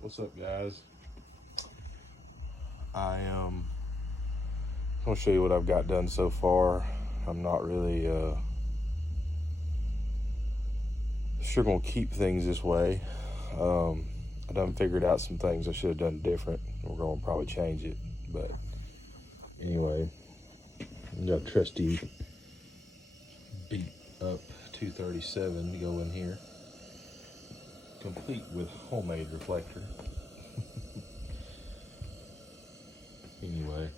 What's up, guys? I I'll show you what I've got done so far. I'm not really sure gonna keep things this way. I done figured out some things I should have done different. We're gonna probably change it, but anyway, we got a trusty beat up 237 to go in here, complete with homemade reflector. Anyway,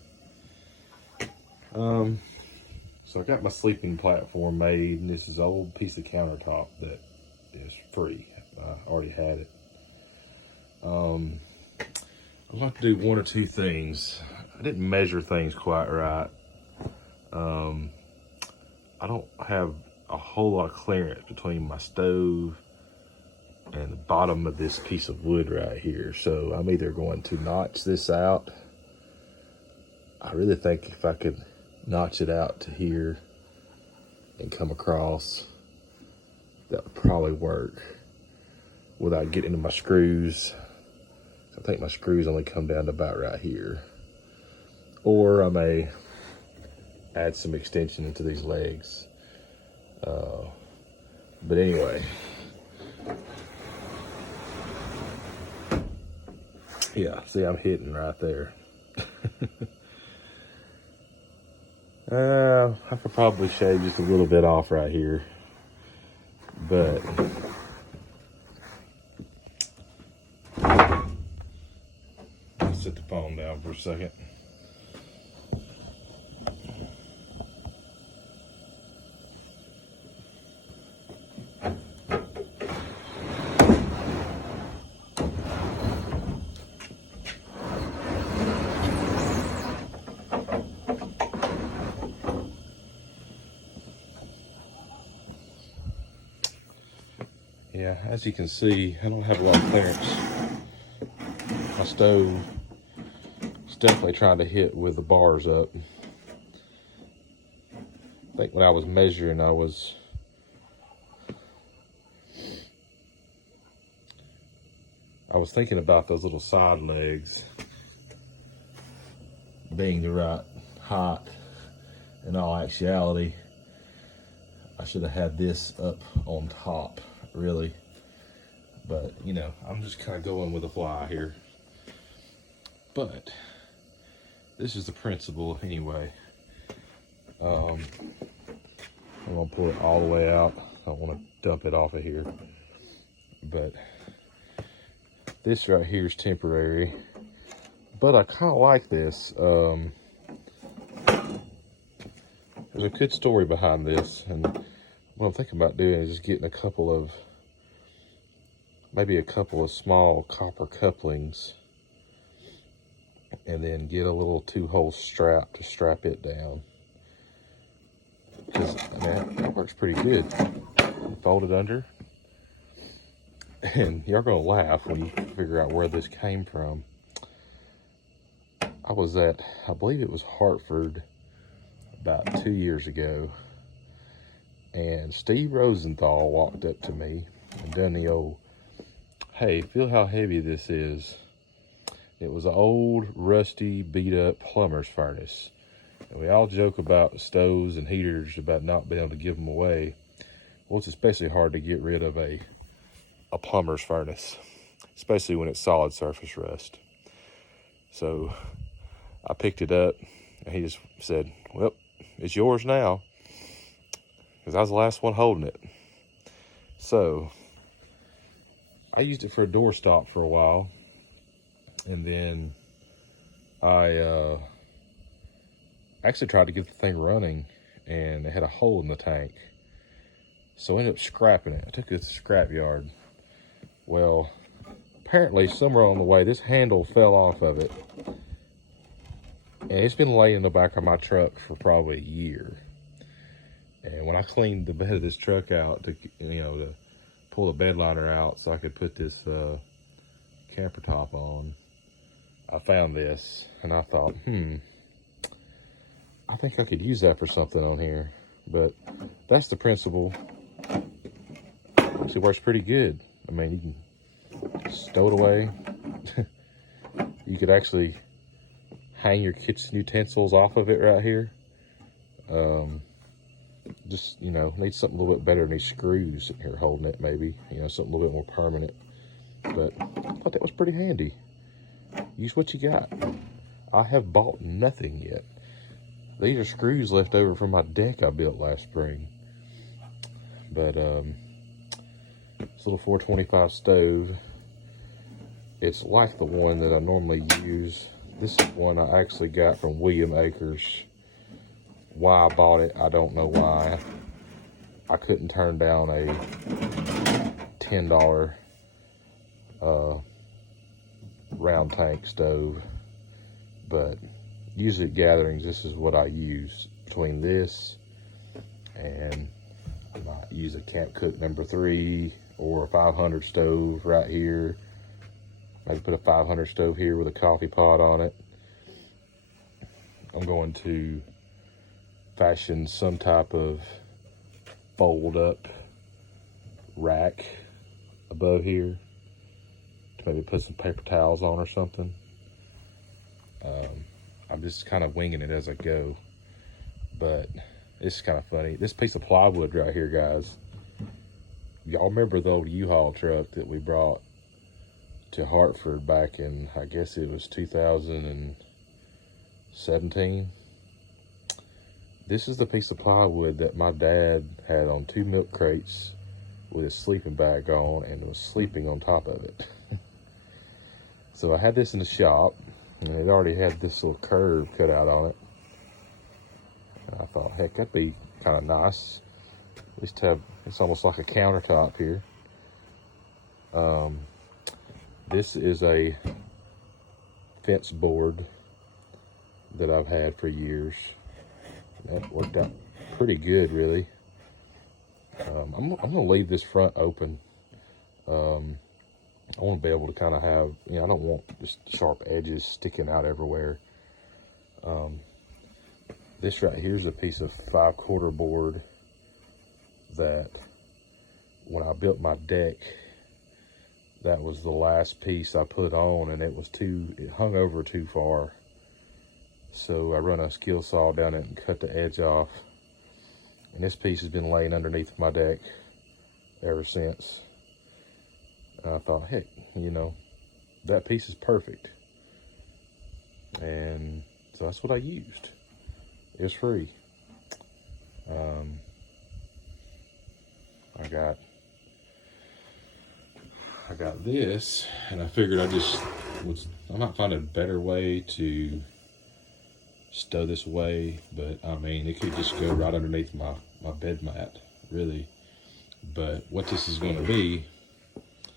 so I got my sleeping platform made, and this is an old piece of countertop that is free. I already had it. I'd like to do one or two things. I didn't measure things quite right. I don't have a whole lot of clearance between my stove and the bottom of this piece of wood right here. So I'm either going to notch this out. I really think if I could notch it out to here and come across, that would probably work without getting into my screws. I think my screws only come down to about right here. Or I may add some extension into these legs. But anyway, yeah, see, I'm hitting right there. I could probably shave just a little bit off right here, but let's set the phone down for a second. Yeah, as you can see, I don't have a lot of clearance. My stove is definitely trying to hit with the bars up. I think when I was measuring, I was thinking about those little side legs being the right height. In all actuality, I should have had this up on top, really. But, you know, I'm just kind of going with the fly here. But this is the principle anyway. I'm gonna pull it all the way out. I don't want to dump it off of here. But this right here is temporary. But I kind of like this. There's a good story behind this, and what I'm thinking about doing is just getting maybe a couple of small copper couplings, and then get a little 2-hole strap to strap it down. Because, I mean, that works pretty good. Fold it under, and you're gonna laugh when you figure out where this came from. I was at, I believe it was Hartford, about 2 years ago, and Steve Rosenthal walked up to me and done the old, "Hey, feel how heavy this is." It was an old, rusty, beat-up plumber's furnace. And we all joke about stoves and heaters, about not being able to give them away. Well, it's especially hard to get rid of a plumber's furnace, especially when it's solid surface rust. So I picked it up, and he just said, "Well, it's yours now," because I was the last one holding it. So I used it for a doorstop for a while, and then I actually tried to get the thing running, and it had a hole in the tank. So I ended up scrapping it. I took it to the scrap yard. Well, apparently somewhere on the way, this handle fell off of it. And it's been laying in the back of my truck for probably a year. And when I cleaned the bed of this truck out to pull the bed liner out so I could put this camper top on, I found this, and I thought, I think I could use that for something on here. But that's the principle. Actually works pretty good. I mean, you can stow it away, you could actually hang your kitchen utensils off of it right here. Just, you know, need something a little bit better than these screws here holding it, maybe. You know, something a little bit more permanent. But I thought that was pretty handy. Use what you got. I have bought nothing yet. These are screws left over from my deck I built last spring. But this little 425 stove, it's like the one that I normally use. This is one I actually got from William Acres. Why I bought it, I don't know why. I couldn't turn down a $10 round tank stove, but usually at gatherings, this is what I use. Between this and I might use a Camp Cook #3 or a 500 stove right here. Maybe put a 500 stove here with a coffee pot on it. I'm going to fashion some type of fold up rack above here to maybe put some paper towels on or something. I'm just kind of winging it as I go, but it's kind of funny. This piece of plywood right here, guys, y'all remember the old U-Haul truck that we brought to Hartford back in, I guess it was 2017? This is the piece of plywood that my dad had on 2 milk crates with his sleeping bag on and was sleeping on top of it. So I had this in the shop, and it already had this little curve cut out on it. And I thought, heck, that'd be kind of nice. At least have, it's almost like a countertop here. This is a fence board that I've had for years. That worked out pretty good, really. I'm gonna leave this front open. I want to be able to kind of have, you know, I don't want just sharp edges sticking out everywhere. This right here is a piece of 5/4 board that when I built my deck, that was the last piece I put on, and it hung over too far. So I run a skill saw down it and cut the edge off. And this piece has been laying underneath my deck ever since. And I thought, heck, you know, that piece is perfect. And so that's what I used. It was free. I got this, and I figured I might find a better way to stow this away, but I mean, it could just go right underneath my bed mat, really. But what this is going to be,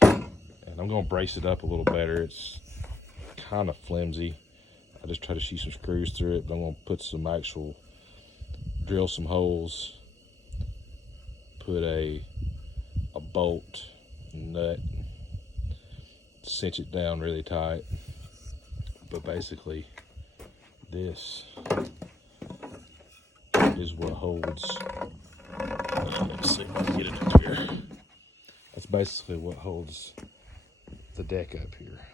and I'm going to brace it up a little better. It's kind of flimsy. I just try to shoot some screws through it, but I'm going to put drill some holes, put a bolt, nut, cinch it down really tight. But basically, this is what holds, let's see if I can get it up here. That's basically what holds the deck up here.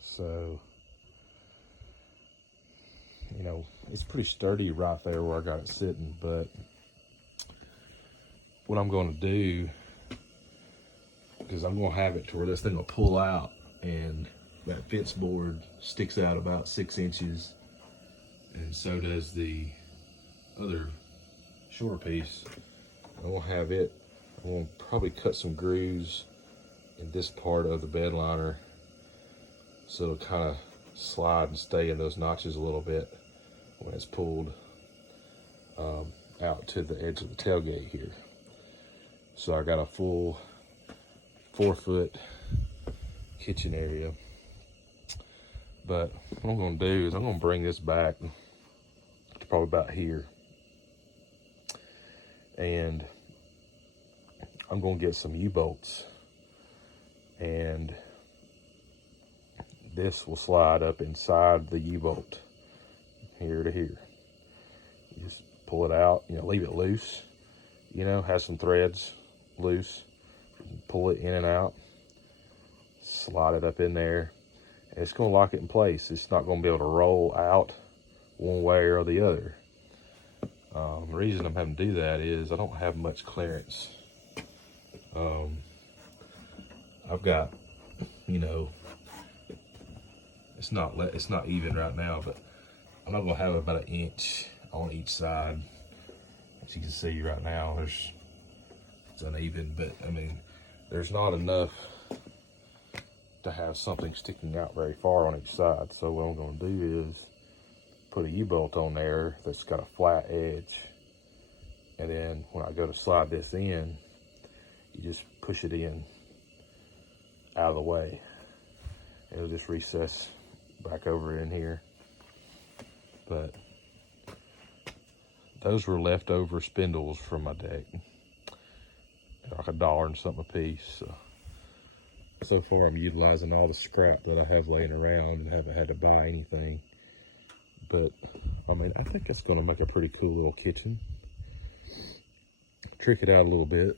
So, you know, it's pretty sturdy right there where I got it sitting, but what I'm going to do, because I'm going to have it to where this thing will pull out and that fence board sticks out about 6 inches, and so does the other shorter piece. I'm going to probably cut some grooves in this part of the bed liner so it'll kind of slide and stay in those notches a little bit when it's pulled out to the edge of the tailgate here. So I got a full 4-foot kitchen area. But what I'm going to do is I'm going to bring this back to probably about here. And I'm going to get some U-bolts. And this will slide up inside the U-bolt here to here. You just pull it out, you know, leave it loose. You know, have some threads loose. Pull it in and out. Slide it up in there. And it's gonna lock it in place. It's not gonna be able to roll out one way or the other. The reason I'm having to do that is I don't have much clearance. I've got, you know, it's not even right now, but I'm not gonna have about 1 inch on each side. As you can see right now, it's uneven, but I mean, there's not enough to have something sticking out very far on each side. So what I'm gonna do is put a U-bolt on there that's got a flat edge. And then when I go to slide this in, you just push it in out of the way. It'll just recess back over in here. But those were leftover spindles from my deck. They're like $1 and something a piece. So far I'm utilizing all the scrap that I have laying around and haven't had to buy anything. But I mean, I think that's gonna make a pretty cool little kitchen. Trick it out a little bit.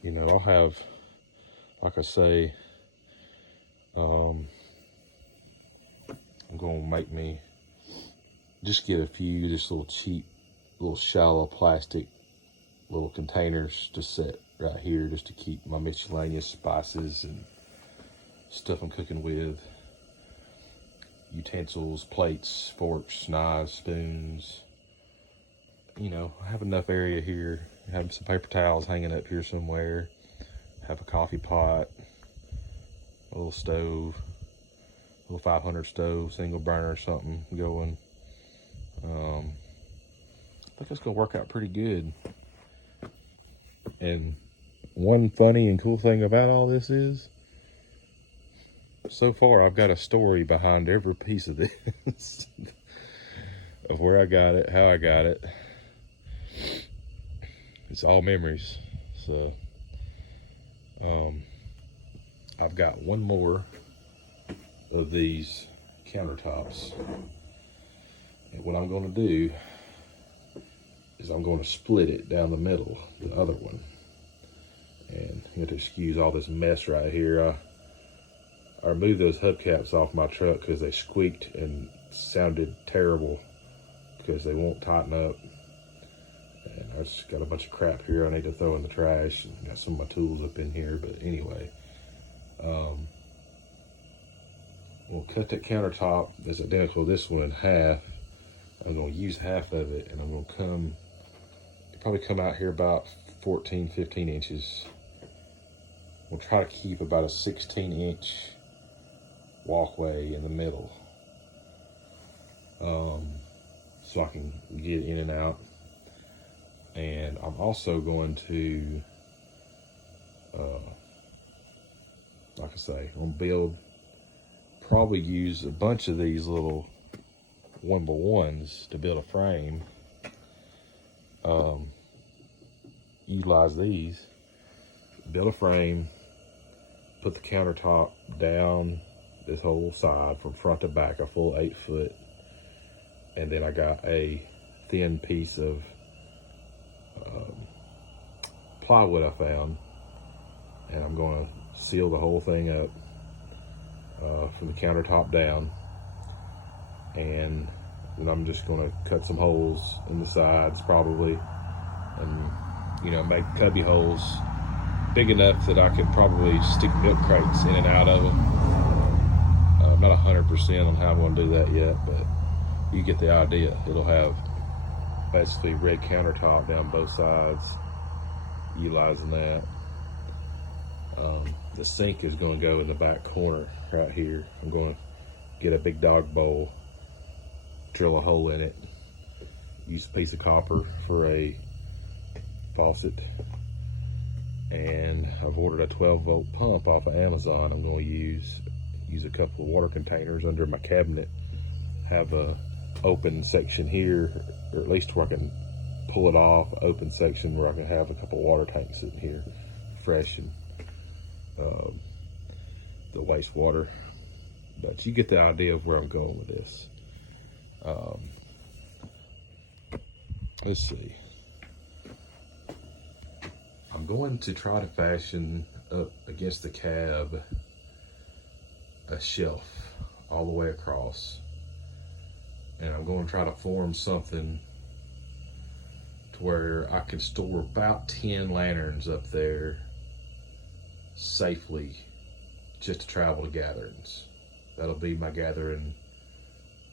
You know, I'll have, like I say, I'm gonna just get a few just little cheap, little shallow plastic little containers to set right here just to keep my miscellaneous spices and stuff I'm cooking with. Utensils, plates, forks, knives, spoons. You know, I have enough area here. I have some paper towels hanging up here somewhere. Have a coffee pot, a little stove, a little 500 stove, single burner or something going. I think it's gonna work out pretty good. And one funny and cool thing about all this is, so far I've got a story behind every piece of this. Of where I got it, how I got it. It's all memories. So I've got one more of these countertops, and what I'm going to do is I'm going to split it down the middle, the other one. And you have to excuse all this mess right here. I removed those hubcaps off my truck because they squeaked and sounded terrible because they won't tighten up. And I just got a bunch of crap here I need to throw in the trash, and got some of my tools up in here. But anyway, we'll cut that countertop that's identical to this one in half. I'm going to use half of it, and I'm going to probably come out here about 14, 15 inches. We'll try to keep about a 16-inch walkway in the middle, so I can get in and out. And I'm also going to, like I say, I'm going to probably use a bunch of these little 1x1s to build a frame. Utilize these, build a frame, put the countertop down this whole side from front to back, a full 8 foot. And then I got a thin piece of plywood I found, and I'm going to seal the whole thing up from the countertop down. And then I'm just going to cut some holes in the sides probably, and you know, make cubby holes big enough that I could probably stick milk crates in and out of them. I'm not 100% on how I'm going to do that yet, but you get the idea. It'll have basically red countertop down both sides, utilizing that. The sink is going to go in the back corner right here. I'm going to get a big dog bowl, drill a hole in it, use a piece of copper for a faucet, and I've ordered a 12-volt pump off of Amazon. I'm going to use a couple of water containers under my cabinet, have a open section here, or at least where I can pull it off, open section where I can have a couple water tanks sitting here, fresh, and the wastewater. But you get the idea of where I'm going with this. Let's see. I'm going to try to fashion up against the cab a shelf all the way across, and I'm going to try to form something to where I can store about 10 lanterns up there safely, just to travel to gatherings. That'll be my gathering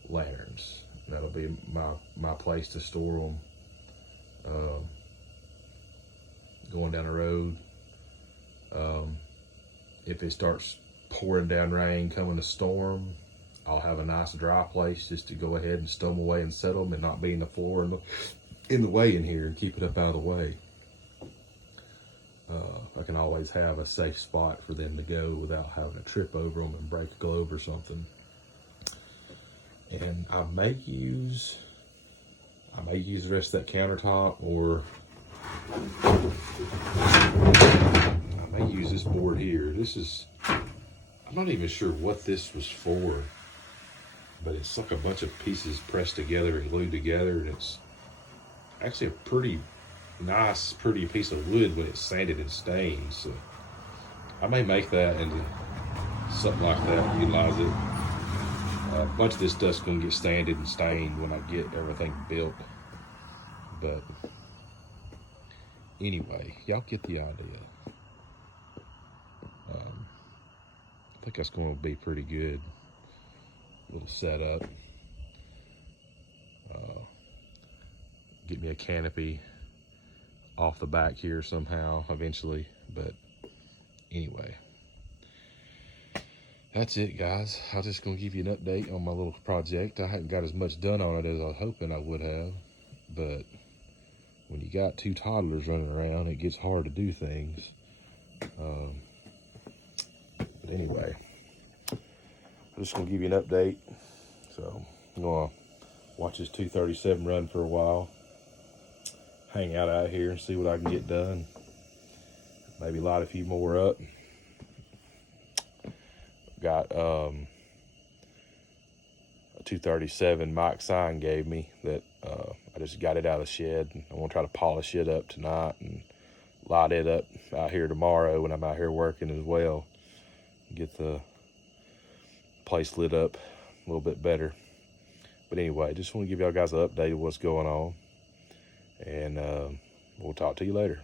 lanterns. That'll be my place to store them. Going down the road, if it starts pouring down rain, coming a storm, I'll have a nice dry place just to go ahead and stow them away and set them, and not be in the floor and in the way in here, and keep it up out of the way. I can always have a safe spot for them to go without having to trip over them and break a globe or something. And I may use the rest of that countertop, or I may use this board here. I'm not even sure what this was for, but it's like a bunch of pieces pressed together and glued together, and it's actually a pretty nice, pretty piece of wood when it's sanded and stained. So I may make that into something like that, utilize it. A bunch of this stuff's gonna get sanded and stained when I get everything built. But anyway, y'all get the idea. I think that's going to be pretty good. Little setup. Get me a canopy off the back here somehow eventually. But anyway, that's it, guys. I'm just going to give you an update on my little project. I haven't got as much done on it as I was hoping I would have, but when you got two toddlers running around, it gets hard to do things. But anyway, I'm just going to give you an update. So I'm going to watch this 237 run for a while, hang out here and see what I can get done. Maybe light a few more up. Got a 237 Mike Sign gave me that I just got it out of the shed. I'm going to try to polish it up tonight and light it up out here tomorrow when I'm out here working as well. Get the place lit up a little bit better. But anyway, just want to give y'all guys an update of what's going on. And we'll talk to you later.